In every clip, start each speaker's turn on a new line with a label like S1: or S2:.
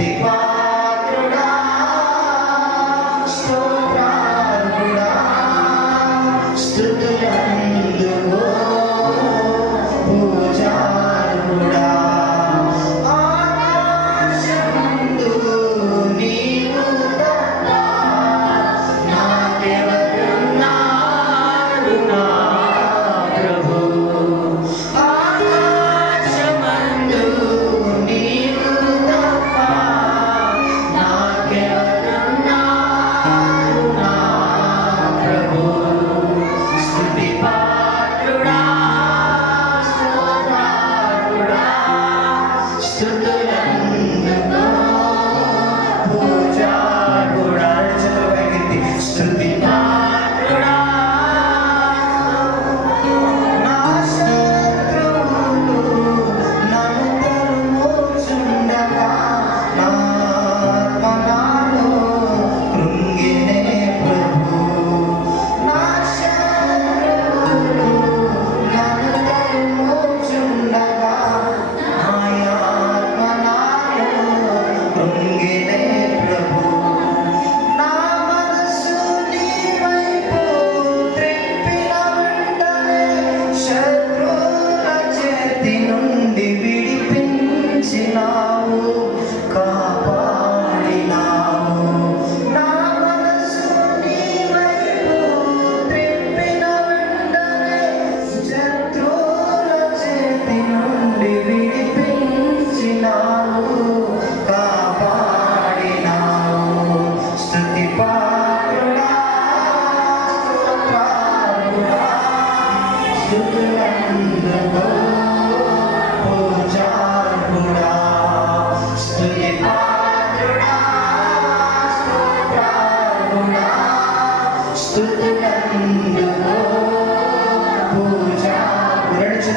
S1: 地瓜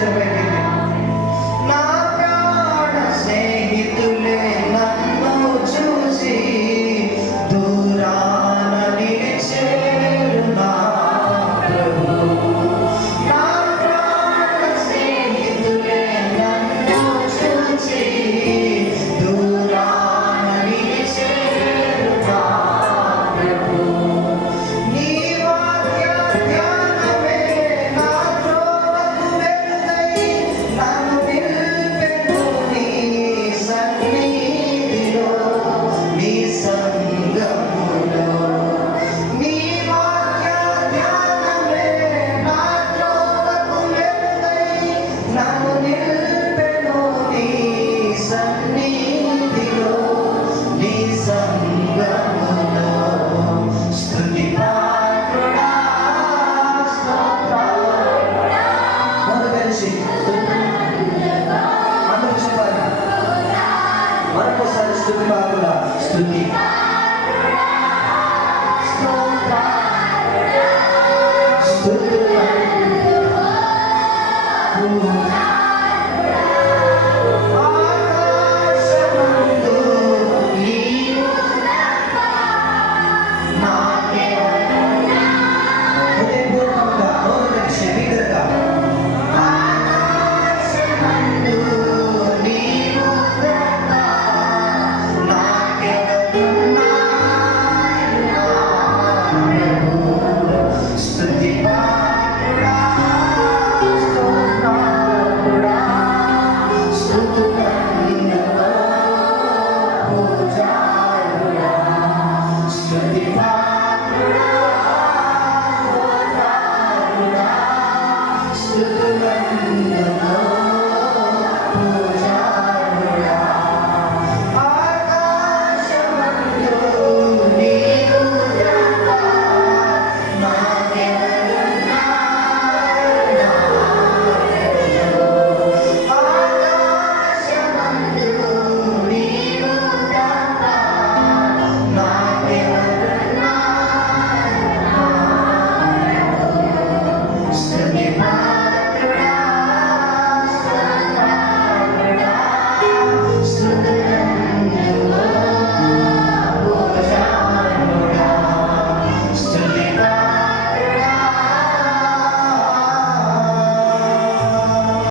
S1: se మరొకసారి స్థుతి పాత్రుడా స్థుతి. స్తోత్ర Lord.